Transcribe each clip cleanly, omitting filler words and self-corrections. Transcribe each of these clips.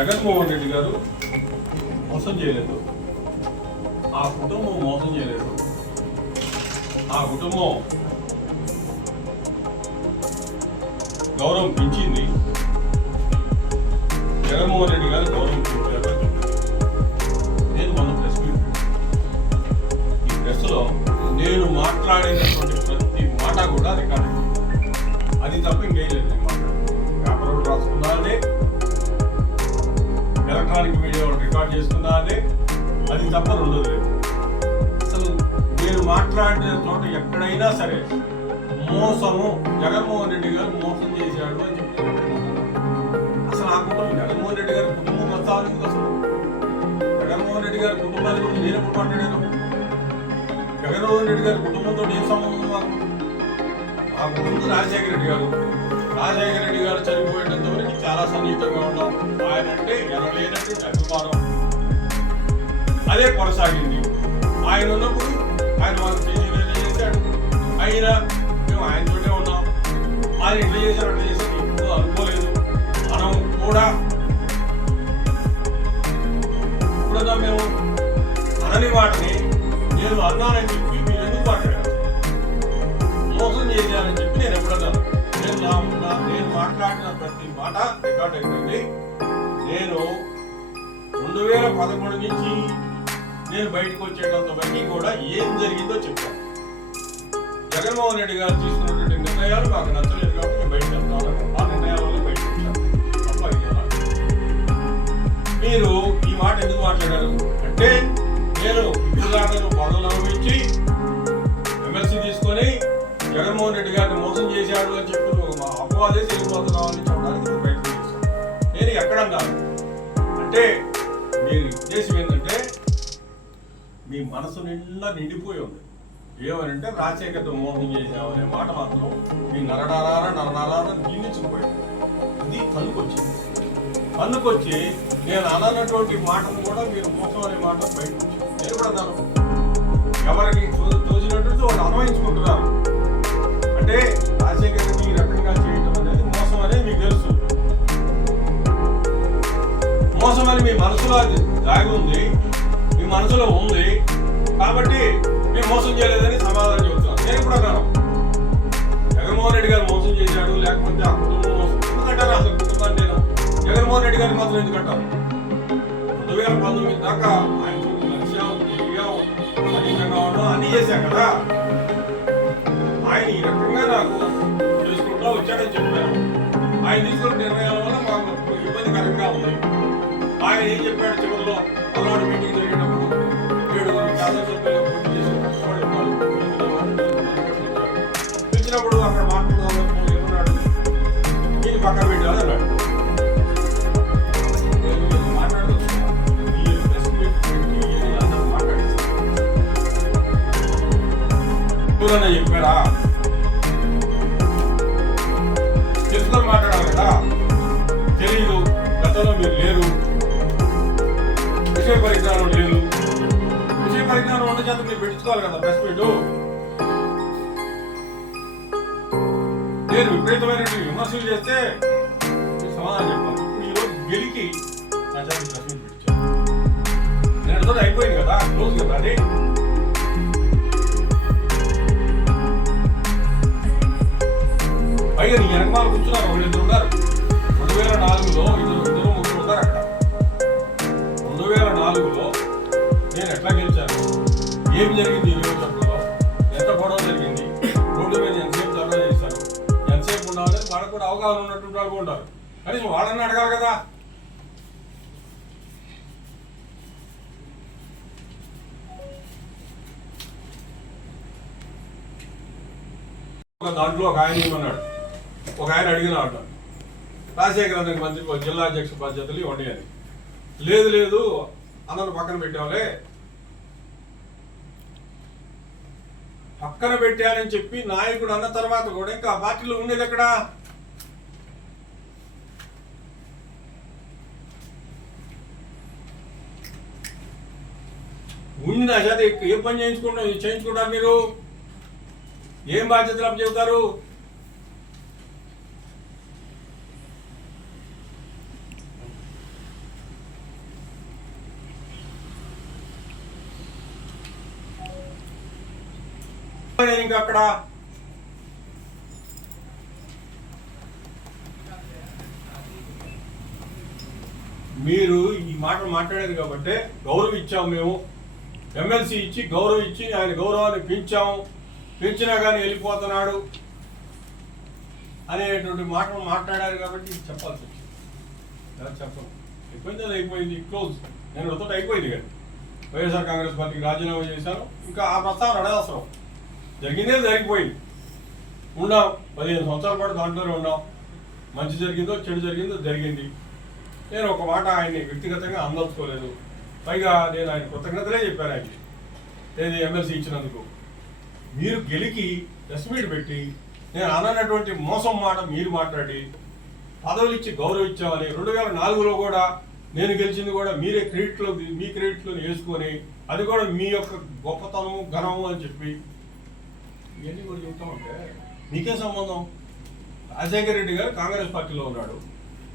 జగన్మోహన్ రెడ్డి గారు మోసం చేయలేదు, ఆ కుటుంబం మోసం చేయలేదు. ఆ కుటుంబం గౌరవం పెంచింది. జగన్మోహన్ రెడ్డి గారు గౌరవం పెంచారు. నేను మొన్న ప్రెస్ మీట్, ఈ ప్రెస్లో నేను మాట్లాడినటువంటి ప్రతి మాట కూడా రికార్డ్ అయింది. అది తప్ప ఇంకేం లేదు. నేను పేపర్ రాసుకున్నానే, ఎలక్ట్రానిక్ మీడియా రికార్డ్ చేసుకున్నానే, అది తప్ప రెండోది లేదు. అసలు నేను మాట్లాడిన చోట ఎక్కడైనా సరే మోసము, జగన్మోహన్ రెడ్డి గారు మోసం చేశాడు అని చెప్పి అసలు ఆ కుటుంబం, జగన్మోహన్ రెడ్డి గారి కుటుంబం వస్తాను. అసలు జగన్మోహన్ రెడ్డి గారి కుటుంబాన్ని గురించి నేను ఎప్పుడు మాట్లాడాను? జగన్మోహన్ రెడ్డి గారి కుటుంబంతో ఏం సంబంధం మాకు? మాకు ముందు రాజశేఖర రెడ్డి గారు చనిపోయేటంత వరకు చాలా సన్నిహితంగా ఉన్నాం. ఆయన అంటే ఎనలేనటువంటి అభిమానం అదే కొనసాగింది. ఆయన ఉన్నప్పుడు ఆయన మాకు చేశాడు, అయినా మేము ఆయనతోనే ఉన్నాం. ఆయన ఇట్లా చేశారు అట్లా చేశారు ఇప్పుడు అనుకోలేదు. మనం కూడా ఇప్పుడున్నా మేము అనని వాటిని నేను అన్నానని చెప్పి మీరు ఎందుకు మాట్లాడారు? మోసం చేశానని చెప్పి నేను ఎప్పుడన్నాను? నేను మాట్లాడిన ప్రతి మాట రికార్డ్ అయిపోయింది. నేను 2013 నుంచి నేను బయటకు వచ్చేటంత వరకు కూడా ఏం జరిగిందో చెప్పాను. జగన్మోహన్ రెడ్డి గారు తీసుకున్నటువంటి నిర్ణయాలు మాకు నచ్చలేదు కాబట్టి నేను బయటకు వెళ్తాను. ఆ నిర్ణయాల వల్ల బయటకు వచ్చాను. తప్ప మీరు ఈ మాట ఎందుకు మాట్లాడారు అంటే, నేను ఇప్పుడు దాకా పదవులు అనుభవించి ఎమ్మెల్సీ తీసుకొని జగన్మోహన్ రెడ్డి గారిని మోసం చేశాడు అని చెప్పి మా అపవాదే తెలిసిపోతున్నామని చెప్పడానికి ప్రయత్నం చేశాను. నేను ఎక్కడన్నాను అంటే, మీరు ఉద్దేశం ఏంటంటే మీ మనసు నిండా నిండిపోయి ఉంది. ఏమనంటే రాజశేఖర్తో మోసం చేశామనే మాట మాత్రం మీ నరనారాన జీర్ణించుకుపోయింది. అది కన్నుకొచ్చి నేను అనన్నటువంటి మాటను కూడా మీరు మోసం అనే మాట బయటకు వచ్చింది. నేను కూడా అన్నాను, ఎవరికి తోచినట్టు వాళ్ళు అన్వయించుకుంటున్నారు. అంటే రాజశేఖర్ రెడ్డి ఈ రకంగా చేయటం అనేది మోసం అనేది మీకు తెలుసు. మోసం అని మీ మనసులో దాగి ఉంది, మీ మనసులో ఉంది కాబట్టి మేము మోసం చేయలేదని సమాధానం చెబుతున్నాను. నేను కూడా అన్నాను, జగన్మోహన్ రెడ్డి గారు మోసం చేశాడు లేకపోతే ఆ కుటుంబం మోసం ఎందుకంటారు? అసలు కుటుంబాన్ని నేను జగన్మోహన్ రెడ్డి గారిని మాత్రం ఎందుకంటారు? 2019 దాకా ఆయన లక్ష్యం సన్నిహితంగా ఉండడం అన్నీ చేశాం కదా. ఆయన ఈ రకంగా నాకు చేసుకుంటూ వచ్చాడని చెప్పాను. ఆయన తీసుకున్న నిర్ణయాల వల్ల మాకు ఇబ్బందికరంగా ఉంది. ఆయన ఏం చెప్పాడు చివరిలో? పల్నాడు మీటింగ్ జరిగేటప్పుడు 7 శాసనసభ్యులు పోటీ చేసి పిలిచినప్పుడు అక్కడ మాట్లాడుతూ ఏమన్నాడు? మీరు పక్కన పెట్టాలి అన్నాడు. చెప్పారా? తెలుసుకొని మాట్లాడాలి కదా. తెలీదు, గతంలో మీరు లేరు, విషయ పరిజ్ఞానం లేదు. విషయ పరిజ్ఞానం ఉన్న చేత మీరు పెట్టించుకోవాలి కదా ప్రెస్ మీట్. నేను విపరీతమైనటువంటి విమర్శలు చేస్తే మీరు సమాధానం చెప్పాలి. ఇప్పుడు ఈరోజు గెలికి నా చేత ప్రెస్ మీట్ పెట్టించాను. నేను అయిపోయింది కదా, క్లోజ్ కదా. అది పైగా నీ వెనకమాల కూర్చున్నారు, ఒకళ్ళిద్దరు ఉన్నారు. 2004లో ఇద్దరు ముగ్గురు ఉన్నారు అక్కడ. 2004లో నేను ఎట్లా గెలిచాను, ఏం జరిగింది ఈ నియోజకవర్గంలో, ఎంత గొడవ జరిగింది, రోడ్డు మీద ఎంతసేపు ధర్నా చేశాను, ఎంతసేపు ఉండాలని వాళ్ళకు కూడా అవగాహన ఉన్నట్టు వాళ్ళు ఉంటారు. కనీసం వాళ్ళని అడగాలి కదా. దాంట్లో ఒక ఆయన ఏమన్నాడు, ఒక ఆయన అడిగిన ఆట రాజశేఖర్ అన్నకి మంత్రి జిల్లా అధ్యక్ష బాధ్యతలు ఇవ్వండి అని. లేదు అందరూ పక్కన పెట్టావులే, పక్కన పెట్టానని చెప్పి నాయకుడు అన్న తర్వాత కూడా ఇంకా ఆ పార్టీలో ఉండేది ఎక్కడ? ఉండి అదే ఏం పని చేయించుకుంటారు మీరు? ఏం బాధ్యతలు అప్పు చెబుతారు? నేను ఇంకా అక్కడ మీరు ఈ మాటలు మాట్లాడేది కాబట్టి గౌరవం ఇచ్చాము మేము, ఎమ్మెల్సీ ఇచ్చి గౌరవం ఇచ్చి ఆయన గౌరవాన్ని పెంచాము, పెంచినా కానీ వెళ్ళిపోతున్నాడు అనేటువంటి మాటలు మాట్లాడారు కాబట్టి ఇది చెప్పాల్సి వచ్చింది. ఎలా చెప్పను, అయిపోయింది, అది అయిపోయింది, క్లోజ్. నేను ఒకటి అయిపోయింది కానీ వైఎస్ఆర్ కాంగ్రెస్ పార్టీకి రాజీనామా చేశాను. ఇంకా ఆ ప్రస్తావన అడగవసరం, జరిగిందే జరిగిపోయింది. ఉన్నాం 15 సంవత్సరాల పాటు దాంట్లోనే ఉన్నాం. మంచి జరిగిందో చెడు జరిగిందో జరిగింది. నేను ఒక మాట ఆయన్ని వ్యక్తిగతంగా అందలుచుకోలేదు. పైగా నేను ఆయన కృతజ్ఞతలే చెప్పాను ఆయనకి, ఏది ఎమ్మెల్సీ ఇచ్చినందుకు. మీరు గెలికి ప్రెస్ మీట్ పెట్టి నేను అన్నటువంటి మోసం మాట మీరు మాట్లాడి పదవులు ఇచ్చి గౌరవించామని 2004లో కూడా నేను గెలిచింది కూడా మీరే క్రెడిట్లో, మీ క్రెడిట్లో వేసుకొని అది కూడా మీ యొక్క గొప్పతనము ఘనము అని చెప్పి ఇవన్నీ కూడా చెప్తామంటే మీకే సంబంధం? రాజశేఖర రెడ్డి గారు కాంగ్రెస్ పార్టీలో ఉన్నాడు.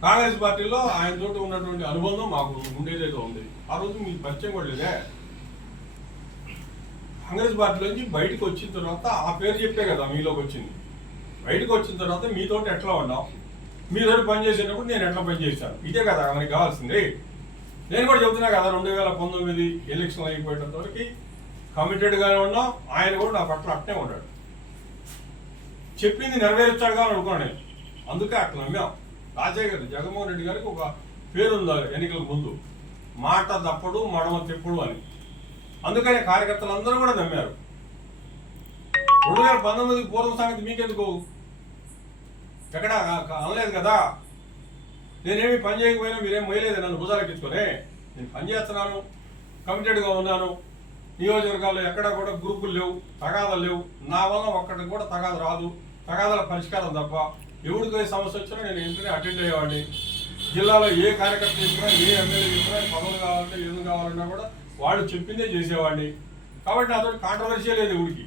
కాంగ్రెస్ పార్టీలో ఆయనతో ఉన్నటువంటి అనుబంధం మాకు ఉండేదేదో ఉంది. ఆ రోజు మీకు పరిచయం కూడా లేదే. కాంగ్రెస్ పార్టీలోంచి బయటకు వచ్చిన తర్వాత ఆ పేరు చెప్పే కదా మీలోకి వచ్చింది. బయటకు వచ్చిన తర్వాత మీతో ఎట్లా ఉన్నాం, మీతో పనిచేసేటప్పుడు నేను ఎట్లా పనిచేశాను, ఇదే కదా మనకి కావాల్సింది. నేను కూడా చెబుతున్నా కదా, 2019 ఎలక్షన్ అయిపోయేటంత వరకు కమిటెడ్గానే ఉన్నాం. ఆయన కూడా నా పట్ల అట్నే ఉన్నాడు. చెప్పింది నెరవేర్చాడుగా అనుకున్నాను నేను. అందుకే అట్లా నమ్మాం. రాజశేఖర్ జగన్మోహన్ రెడ్డి గారికి ఒక పేరుంది ఎన్నికల ముందు, మాట తప్పడు మడమ తెప్పుడు అని. అందుకని కార్యకర్తలందరూ కూడా నమ్మారు. 2019 పూర్వం సంగతి మీకెందుకు, ఎక్కడ అనలేదు కదా. నేనేమి పని చేయకపోయినా మీరేం మొయ్యలేదు నన్ను భుజాలెక్కించుకొని. నేను పని చేస్తున్నాను, కమిటెడ్గా ఉన్నాను. నియోజకవర్గాల్లో ఎక్కడా కూడా గ్రూపులు లేవు, తగాదాలు లేవు. నా వల్ల ఒక్కడికి కూడా తగాద రాదు. తగాదాల పరిష్కారం తప్ప ఎవరికి ఏ సమస్య వచ్చినా నేను వెంటనే అటెండ్ అయ్యేవాడిని. జిల్లాలో ఏ కార్యకర్త చెప్పినా, ఏ ఎమ్మెల్యే చెప్పినా, పదవులు కావాలంటే ఏం కావాలన్నా కూడా వాళ్ళు చెప్పిందే చేసేవాడిని. కాబట్టి నాతో కాంట్రవర్సీ లేదు ఎవరికి.